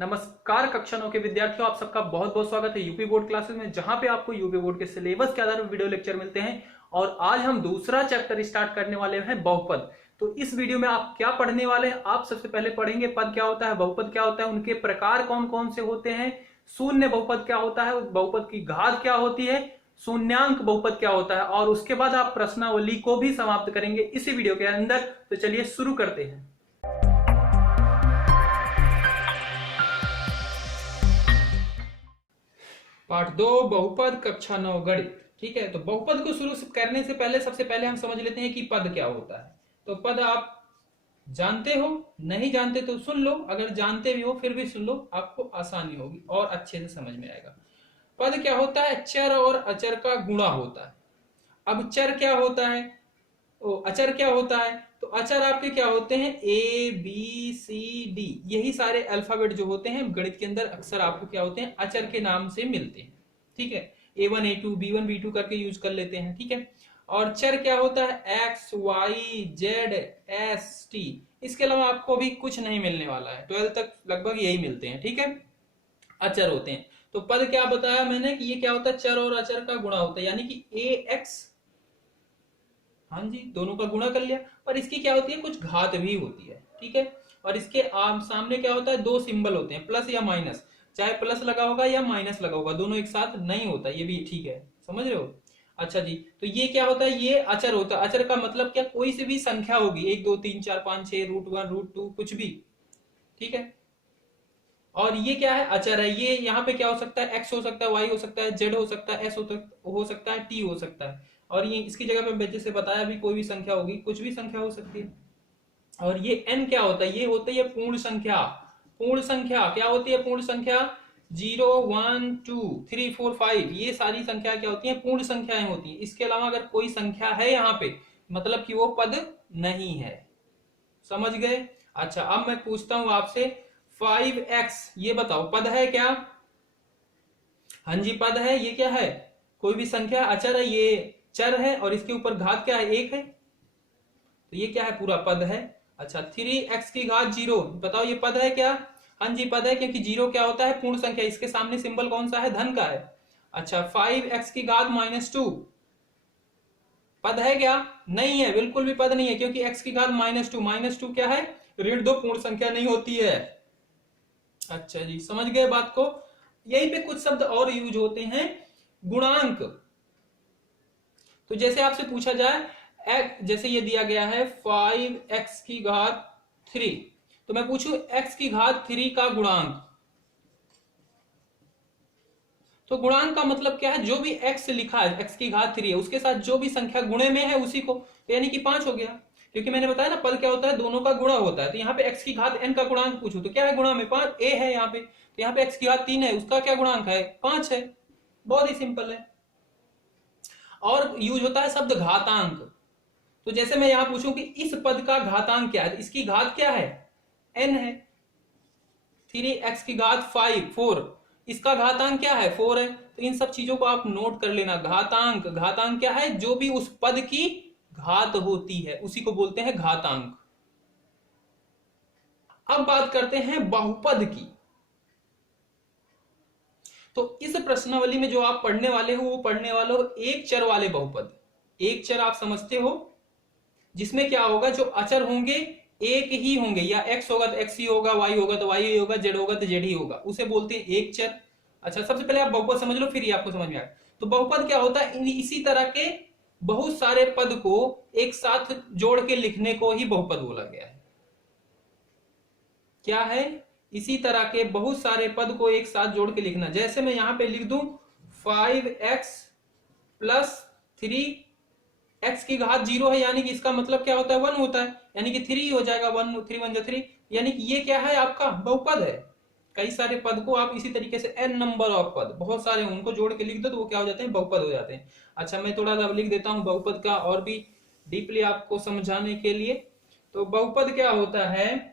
नमस्कार कक्षा 9 के विद्यार्थियों, आप सबका बहुत बहुत स्वागत है यूपी बोर्ड क्लासेस में, जहां पे आपको यूपी बोर्ड के सिलेबस के आधार पर वीडियो लेक्चर मिलते हैं। और आज हम दूसरा चैप्टर स्टार्ट करने वाले हैं, बहुपद। तो इस वीडियो में आप क्या पढ़ने वाले हैं? आप सबसे पहले पढ़ेंगे पद क्या होता है, बहुपद क्या होता है, उनके प्रकार कौन कौन से होते हैं, शून्य बहुपद क्या होता है, बहुपद की घात क्या होती है, शून्यांक बहुपद क्या होता है, और उसके बाद आप प्रश्नावली को भी समाप्त करेंगे इसी वीडियो के अंदर। तो चलिए शुरू करते हैं। पाठ 2 बहुपद कक्षा 9 गणित। ठीक है, तो बहुपद को शुरू करने से पहले सबसे पहले हम समझ लेते हैं कि पद क्या होता है। तो पद आप जानते हो, नहीं जानते तो सुन लो, अगर जानते भी हो फिर भी सुन लो, आपको आसानी होगी और अच्छे से समझ में आएगा। पद क्या होता है? चर और अचर का गुणा होता है। अब चर क्या होता है, अचर क्या होता है? तो अचर आपके क्या होते हैं? ए बी सी डी, यही सारे अल्फाबेट जो होते हैं गणित के अंदर अक्सर आपको क्या होते हैं? अचर के नाम से मिलते हैं। ठीक है, A1 A2 B1 B2 करके यूज कर लेते हैं। ठीक है, और चर क्या होता है? X Y Z S T. इसके अलावा आपको भी कुछ नहीं मिलने वाला है, 12 तक लगभग यही मिलते हैं। ठीक है, अचर होते हैं। तो पद क्या बताया मैंने कि ये क्या होता है? चर और अचर का गुणा होता है, यानी कि ए एक्स, हाँ जी, दोनों का गुणा कर लिया। पर इसकी क्या होती है? कुछ घात भी होती है। ठीक है, और इसके सामने क्या होता है? दो सिंबल होते हैं, प्लस या माइनस। चाहे प्लस लगा होगा या माइनस लगा होगा, दोनों एक साथ नहीं होता, ये भी ठीक है, समझ रहे हो? अच्छा जी, तो ये क्या होता है? ये अचर होता है। अचर का मतलब क्या? कोई सी भी संख्या होगी, 1 2 3 4 5 6 √1 √2 कुछ भी। ठीक है, और ये क्या है? अचर है। ये यहाँ पे क्या हो सकता है? एक्स हो सकता है, वाई हो सकता है, जेड हो सकता है, एस हो सकता है, टी हो सकता है। और ये इसकी जगह पे जैसे बताया भी, कोई भी संख्या होगी, कुछ भी संख्या हो सकती है। और ये एन क्या होता है? ये होता है पूर्ण संख्या। पूर्ण संख्या क्या होती है? पूर्ण संख्या 0 1 2 3 4 5, ये सारी संख्या क्या होती है? पूर्ण संख्याएं होती है। इसके अलावा अगर कोई संख्या है यहाँ पे, मतलब कि वो पद नहीं है। समझ गए? अच्छा, अब मैं पूछता हूं आपसे, 5x ये बताओ पद है क्या? हाँ जी, पद है। ये क्या है? कोई भी संख्या, अचर है, ये चर है, और इसके ऊपर घात क्या है? 1 है, तो ये क्या है? पूरा पद है। अच्छा, 3x की घात 0, बताओ ये पद है क्या? हाँ जी, पद है, क्योंकि 0 क्या होता है? पूर्ण संख्या, इसके सामने सिंबल कौन सा है? धन का है। अच्छा, 5x की घात -2 पद है क्या? नहीं है, बिल्कुल भी पद नहीं है, क्योंकि x की घात -2 क्या है? ऋण 2, पूर्ण संख्या नहीं होती है। अच्छा जी, समझ गए बात को? यहीं पे कुछ शब्द और यूज होते हैं, गुणांक। तो जैसे आपसे पूछा जाए, जैसे ये दिया गया है 5x की घात 3, तो मैं पूछूं x की घात 3 का गुणांक। तो गुणांक का मतलब क्या है? जो भी x लिखा है, x की घात 3 है, उसके साथ जो भी संख्या गुणे में है उसी को, तो यानी कि 5 हो गया। क्योंकि मैंने बताया ना, पद क्या होता है? दोनों का गुणा होता है। तो यहाँ पे x की घात n का गुणांक पूछो तो क्या है? गुणा में 5, a है यहाँ पे, तो यहाँ पे x की घात 3 है, उसका क्या गुणांक है? 5 है। बहुत ही सिंपल है। और यूज होता है शब्द घातांक। तो जैसे मैं यहां पूछूं कि इस पद का घातांक क्या है, इसकी घात क्या है? n है। 3x की घात 4, इसका घातांक क्या है? 4 है। तो इन सब चीजों को आप नोट कर लेना। घातांक, घातांक क्या है? जो भी उस पद की घात होती है उसी को बोलते हैं घातांक। अब बात करते हैं बहुपद की। तो इस प्रश्नावली में जो आप पढ़ने वाले हो, वो पढ़ने वाले हो एक चर वाले बहुपद। एक चर आप समझते हो, जिसमें क्या होगा? जो अचर होंगे एक ही होंगे, या x होगा तो x ही होगा, y होगा तो y ही होगा, z होगा तो z ही होगा, उसे बोलते हैं एक चर। अच्छा, सबसे पहले आप बहुपद समझ लो, फिर ही आपको समझ में आएगा। तो बहुपद क्या होता है? इसी तरह के बहुत सारे पद को एक साथ जोड़ के लिखने को ही बहुपद बोला गया है। क्या है? इसी तरह के बहुत सारे पद को एक साथ जोड़ के लिखना। जैसे मैं यहां पे लिख दूं 5x प्लस 3, x की घात 0 है, यानी कि इसका मतलब क्या होता है? 1 होता है, यानी कि 3 हो जाएगा। 1 3 1 3, यानी कि ये क्या है? आपका बहुपद है। कई सारे पद को आप इसी तरीके से n नंबर ऑफ पद, बहुत सारे, उनको जोड़ के लिख दो तो वो क्या हो जाते हैं? बहुपद हो जाते हैं। अच्छा, मैं थोड़ा सा लिख देता हूं बहुपद का, और भी डीपली आपको समझाने के लिए। तो बहुपद क्या होता है?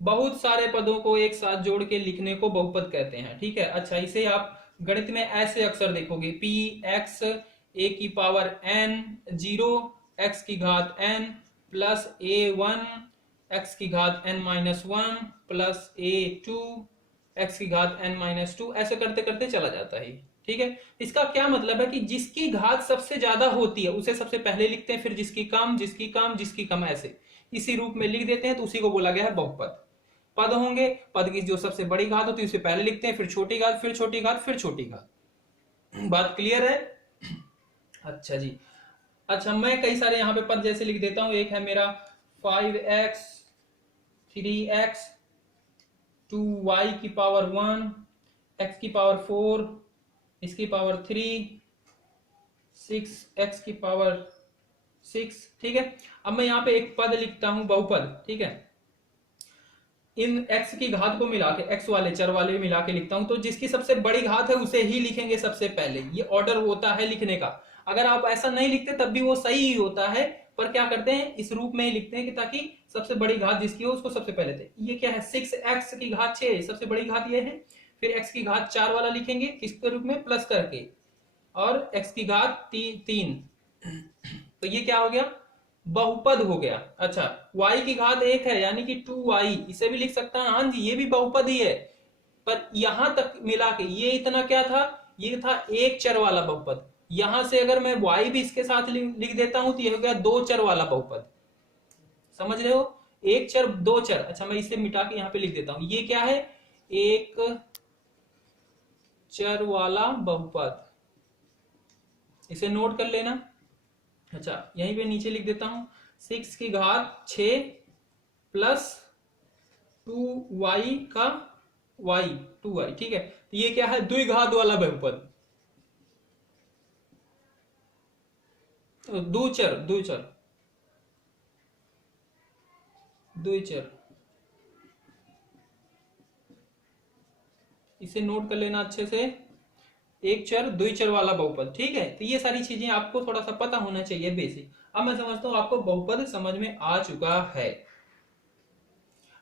बहुत सारे पदों को एक साथ जोड़ के लिखने को बहुपद कहते हैं। ठीक है, अच्छा, इसे आप गणित में ऐसे अक्सर देखोगे, p x a की पावर n 0 x की घात n प्लस a1 एक्स की घात n-1 प्लस a2 एक्स की घात n-2, ऐसे करते करते चला जाता है। ठीक है, इसका क्या मतलब है कि जिसकी घात सबसे ज्यादा होती है उसे सबसे पहले लिखते हैं, फिर जिसकी कम, जिसकी कम, जिसकी कम, ऐसे इसी रूप में लिख देते हैं, तो उसी को बोला गया है बहुपद। पद होंगे, पद की जो सबसे बड़ी घात होती है उसे पहले लिखते हैं, फिर छोटी घात, फिर छोटी घात, फिर छोटी घात। बात क्लियर है? अच्छा जी। अच्छा, मैं कई सारे यहाँ पे पद जैसे लिख देता हूं। एक है मेरा 5x 3x 2y की पावर 1 x की पावर 4 इसकी पावर 3 6x की पावर 6। ठीक है, अब मैं यहाँ पे एक पद लिखता हूं बहुपद। ठीक है, इन x की घात को मिला के, x वाले चर वाले मिला के लिखता हूं, तो जिसकी सबसे बड़ी घात है उसे ही लिखेंगे सबसे पहले। ये ऑर्डर होता है लिखने का। अगर आप ऐसा नहीं लिखते तब भी वो सही ही होता है, पर क्या करते हैं इस रूप में ही लिखते हैं कि ताकि सबसे बड़ी घात जिसकी हो उसको सबसे पहले थे। ये क्या है, 6x की घात 6, सबसे बड़ी घात ये है। फिर x की घात 4 वाला लिखेंगे किसके रूप में, प्लस करके, और x की घात 3। तो ये क्या हो गया, बहुपद हो गया। अच्छा, y की घात 1 है यानी कि 2y, इसे भी लिख सकता है। हाँ जी, ये भी बहुपद ही है, पर यहां तक मिला के ये इतना क्या था, ये था एक चर वाला बहुपद। यहां से अगर मैं y भी इसके साथ लिख देता हूं तो ये हो गया दो चर वाला बहुपद। समझ रहे हो, एक चर दो चर। अच्छा, मैं इसे मिटा के यहां पे लिख देता हूं, ये क्या है, एक चर वाला बहुपद। इसे नोट कर लेना। अच्छा, यहीं पे नीचे लिख देता हूं 6 की घात 6 प्लस 2y का y 2y। ठीक है, तो ये क्या है, द्विघात वाला बहुपद। द्विचर द्विचर द्विचर, इसे नोट कर लेना अच्छे से, एक चर द्विचर वाला बहुपद। ठीक है, तो ये सारी चीजें आपको थोड़ा सा पता होना चाहिए बेसिक। अब मैं समझता हूं आपको बहुपद समझ में आ चुका है।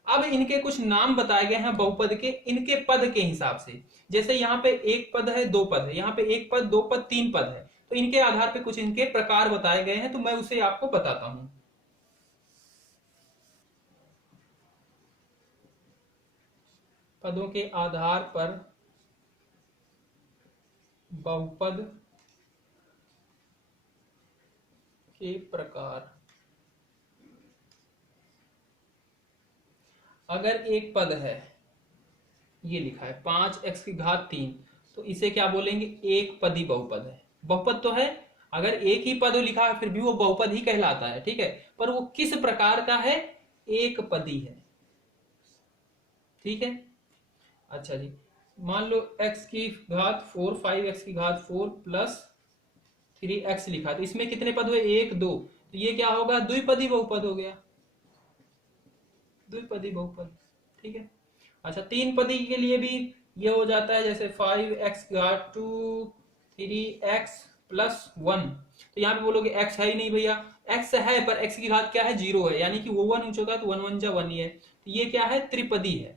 अब इनके कुछ नाम बताए गए हैं बहुपद के, इनके पद के हिसाब से। जैसे यहाँ पे एक पद है, दो पद है, यहाँ पे एक पद, दो पद, तीन पद है, तो इनके आधार पे कुछ इनके प्रकार बताए गए हैं, तो मैं उसे आपको बताता हूं। पदों के आधार पर बहुपद के प्रकार। अगर एक पद है, ये लिखा है 5x की घात 3, तो इसे क्या बोलेंगे, एक पदी बहुपद है। बहुपद तो है, अगर एक ही पद लिखा है फिर भी वो बहुपद ही कहलाता है। ठीक है, पर वो किस प्रकार का है, एक पदी है। ठीक है, अच्छा जी, मान लो x की घात 4, 5x की घात 4 प्लस 3x लिखा, तो इसमें कितने पद हुए, एक दो, तो ये क्या होगा, द्विपदी बहुपद हो गया, द्विपदी बहुपद। ठीक है, अच्छा, तीन पदी के लिए भी ये हो जाता है, जैसे 5x घात 2 3x प्लस 1, तो यहाँ पे बोलोगे x है ही नहीं भैया, x है पर x की घात क्या है, 0 है, यानी कि वो 1 हो चुका, तो 1 1 जा 1 ही है, तो ये क्या है, त्रिपदी है।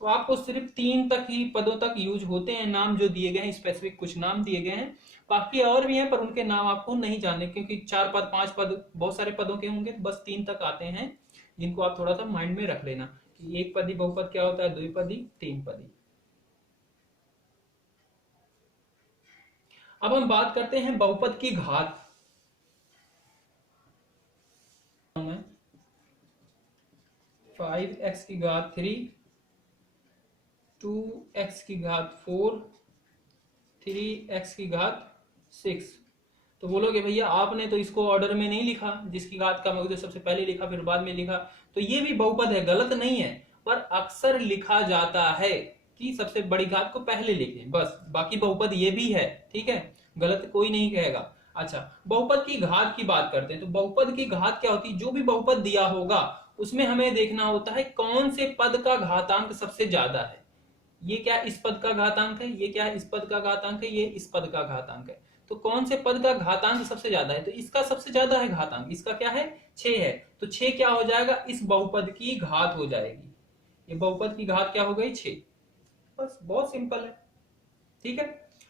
तो आपको सिर्फ तीन तक ही पदों तक यूज होते हैं नाम जो दिए गए हैं, स्पेसिफिक कुछ नाम दिए गए हैं, बाकी और भी हैं पर उनके नाम आपको नहीं जानने, क्योंकि 4 पद 5 पद बहुत सारे पदों के होंगे, बस तीन तक आते हैं, जिनको आप थोड़ा सा माइंड में रख लेना कि एक पदी बहुपद क्या होता है, द्विपदी, तीन पदी। अब हम बात करते हैं बहुपद की घात। 5x की घात 3 2x की घात 4 3x की घात 6। तो बोलोगे भैया आपने तो इसको ऑर्डर में नहीं लिखा, जिसकी घात का मैं सबसे पहले लिखा फिर बाद में लिखा, तो ये भी बहुपद है, गलत नहीं है, पर अक्सर लिखा जाता है कि सबसे बड़ी घात को पहले लिखें बस, बाकी बहुपद ये भी है। ठीक है, गलत कोई नहीं कहेगा। अच्छा, बहुपद की घात की बात करते हैं, तो बहुपद की घात क्या होती है, जो भी बहुपद दिया होगा उसमें हमें देखना होता है कौन से पद का घातांक सबसे ज्यादा है। ये क्या इस पद का घातांक है, ये क्या इस पद का घातांक है, ये इस पद का घातांक है, तो कौन से पद का घातांक सबसे ज्यादा है, तो इसका सबसे ज्यादा है घातांक, इसका क्या है 6 है, तो 6 क्या हो जाएगा, इस बहुपद की घात हो जाएगी, ये बहुपद की घात क्या हो गई 6। बस बहुत सिंपल है। ठीक है,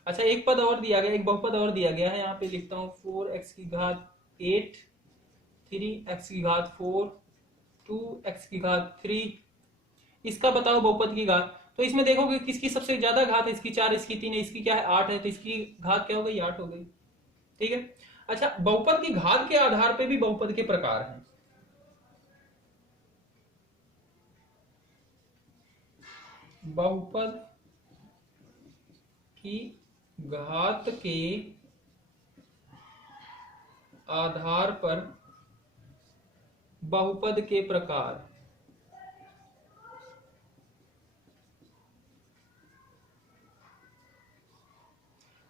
अच्छा, एक पद और दिया गया, एक बहुपद और दिया गया है, यहाँ पे लिखता हूं 4x की घात 8 3x की घात 4 2x की घात 3, इसका बताओ बहुपद की घात। तो इसमें देखोगे किसकी सबसे ज्यादा घात है, इसकी 4, इसकी 3 है, इसकी क्या है 8 है, तो इसकी घात क्या हो गई 8 हो गई। ठीक है। अच्छा, बहुपद की घात के आधार पे भी बहुपद के प्रकार हैं। बहुपद की घात के आधार पर बहुपद के प्रकार।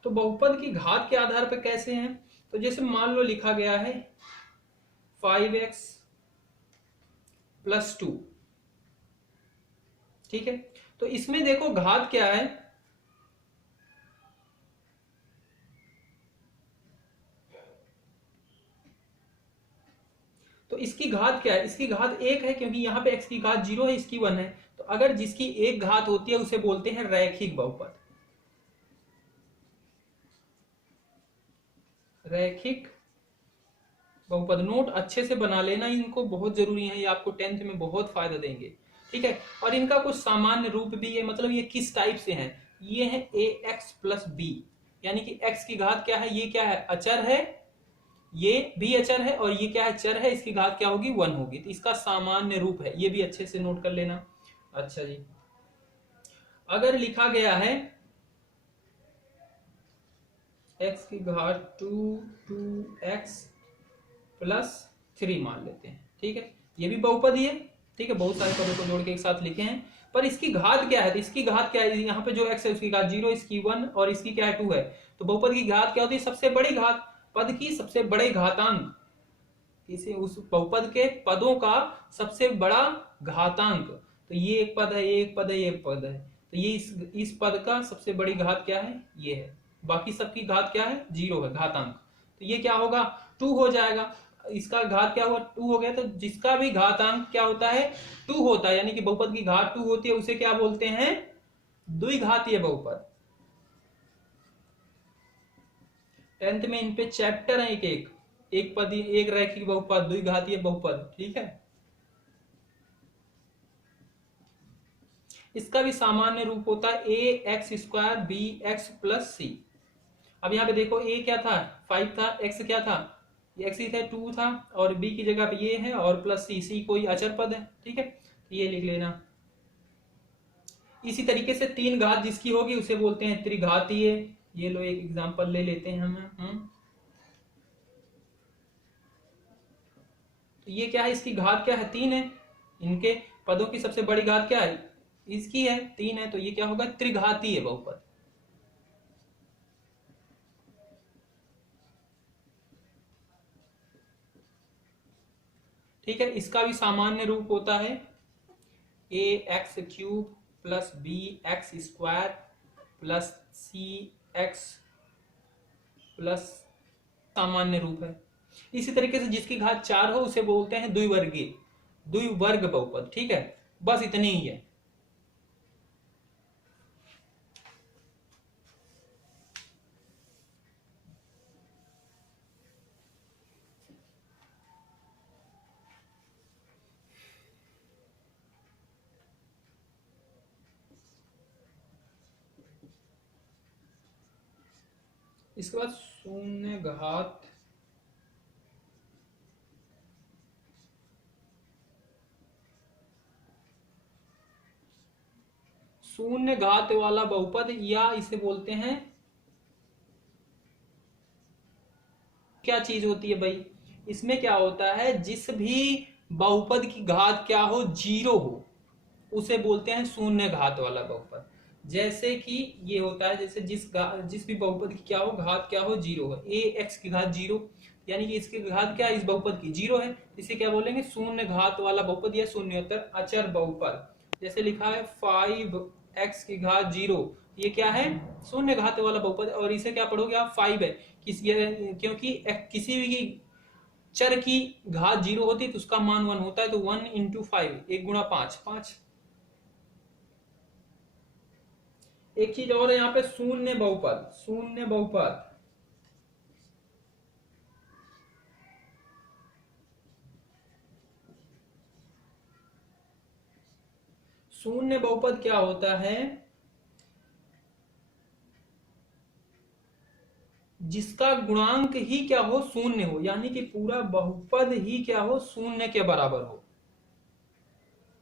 तो बहुपद की घात के आधार पर कैसे हैं, तो जैसे मान लो लिखा गया है 5x + 2, ठीक है। तो इसमें देखो घात क्या है, तो इसकी घात क्या है, इसकी घात 1 है, क्योंकि यहां पे x की घात 0 है, इसकी 1 है। तो अगर जिसकी एक घात होती है उसे बोलते हैं रैखिक बहुपद। रैखिक बहुपद नोट अच्छे से बना लेना, इनको बहुत जरूरी है, ये आपको 10th में बहुत फायदा देंगे। ठीक है। और इनका कुछ सामान्य रूप भी है, मतलब ये किस टाइप से हैं, ये है ax + b, यानी कि x की घात क्या है, ये क्या है अचर है, ये भी अचर है, और ये क्या है चर है, इसकी घात क्या होगी 1 होगी। तो इसका सामान्य रूप है, ये भी अच्छे से नोट कर लेना। अच्छा जी, अगर लिखा गया है x की घात 2x + 3 मान लेते हैं, ठीक है, ये भी बहुपद ही है। ठीक है, बहुत सारे पदों को जोड़ के एक साथ लिखे हैं, पर इसकी घात क्या है, तो इसकी घात क्या है, यहाँ पे जो x है उसकी घात 0, इसकी 1 और इसकी क्या है 2 है। तो बहुपद की घात क्या होती है, सबसे बड़ी घात, पद की सबसे बड़े घातांक, इसे उस बहुपद के पदों का सबसे बड़ा घातांक। तो ये एक पद है, ये एक पद है, ये एक पद है, तो ये इस पद का सबसे बड़ी घात क्या है, ये है। बाकी सबकी घात क्या है 0 है घातांक, तो ये क्या होगा 2 हो जाएगा। इसका घात क्या हुआ 2 हो गया, तो जिसका भी घातांक क्या होता है 2 होता है, यानी कि बहुपद की घात 2 होती है, उसे क्या बोलते हैं द्विघातीय बहुपद। 10th में इन पे चैप्टर है, एक पद, एक रैखिक बहुपद, द्विघातीय बहुपद। ठीक है, इसका भी सामान्य रूप होता है ax² bx + c। अब यहाँ पे देखो a क्या था 5 था, x क्या था, x ही था 2 था, और b की जगह पे ये है, और +c कोई अचर पद है। ठीक है, तो ये लिख लेना। इसी तरीके से 3 घात जिसकी होगी उसे बोलते हैं त्रिघातीय। ये लो एक एग्जांपल ले लेते हैं हम। तो ये क्या है, इसकी घात क्या है 3 है, इनके पदों की सबसे बड़ी घात क्या है, इसकी है 3 है, तो ये क्या होगा त्रिघातीय बहुपद। ठीक है, इसका भी सामान्य रूप होता है ax³ + bx² + cx + सामान्य रूप है। इसी तरीके से जिसकी घात 4 हो उसे बोलते हैं द्विवर्ग बहुपद। ठीक है, बस इतनी ही है। इसके बाद शून्य घात वाला बहुपद, या इसे बोलते हैं, क्या चीज होती है भाई, इसमें क्या होता है जिस भी बहुपद की घात क्या हो 0 हो उसे बोलते हैं शून्य घात वाला बहुपद। जैसे कि ये होता है, जैसे जिस भी बहुपद की क्या हो घात क्या हो 0 है, ax की घात 0, यानी कि इसकी घात क्या है इस बहुपद की 0 है, इसे क्या बोलेंगे शून्य घात वाला बहुपद या शून्योत्तर अचर बहुपद। जैसे लिखा है 5x की घात 0, ये क्या है शून्य घात वाला बहुपद, और इसे क्या पढ़ोगे आप 5 है, क्योंकि किसी भी चर की घात 0 होती है तो उसका मान 1 होता है, तो 1 × 5, 1 × 5 5। एक चीज और है यहाँ पे शून्य बहुपद शून्य बहुपद क्या होता है? जिसका गुणांक ही क्या हो, शून्य हो, यानी कि पूरा बहुपद ही क्या हो, शून्य के बराबर हो।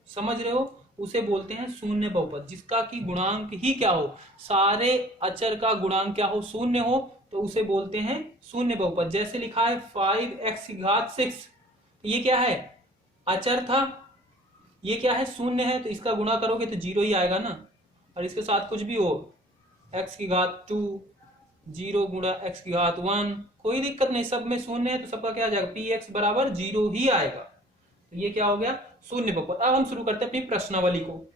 समझ रहे हो? उसे बोलते हैं शून्य बहुपद। जिसका की गुणांक ही क्या हो, सारे अचर का गुणांक क्या हो, शून्य हो, तो उसे बोलते हैं शून्य बहुपद। जैसे लिखा है 5x की घात 6, ये क्या है, अचर था, ये क्या है, शून्य है, तो इसका गुणा करोगे तो 0 ही आएगा ना। और इसके साथ कुछ भी हो, x की घात 2, 0 गुणा x की घात 1, कोई दिक्कत नहीं, सब में शून्य है तो सबका क्या आ जाएगा, px बराबर 0 ही आएगा। तो ये क्या हो गया, शून्य बहुपद। अब हम शुरू करते हैं अपनी प्रश्नावली को।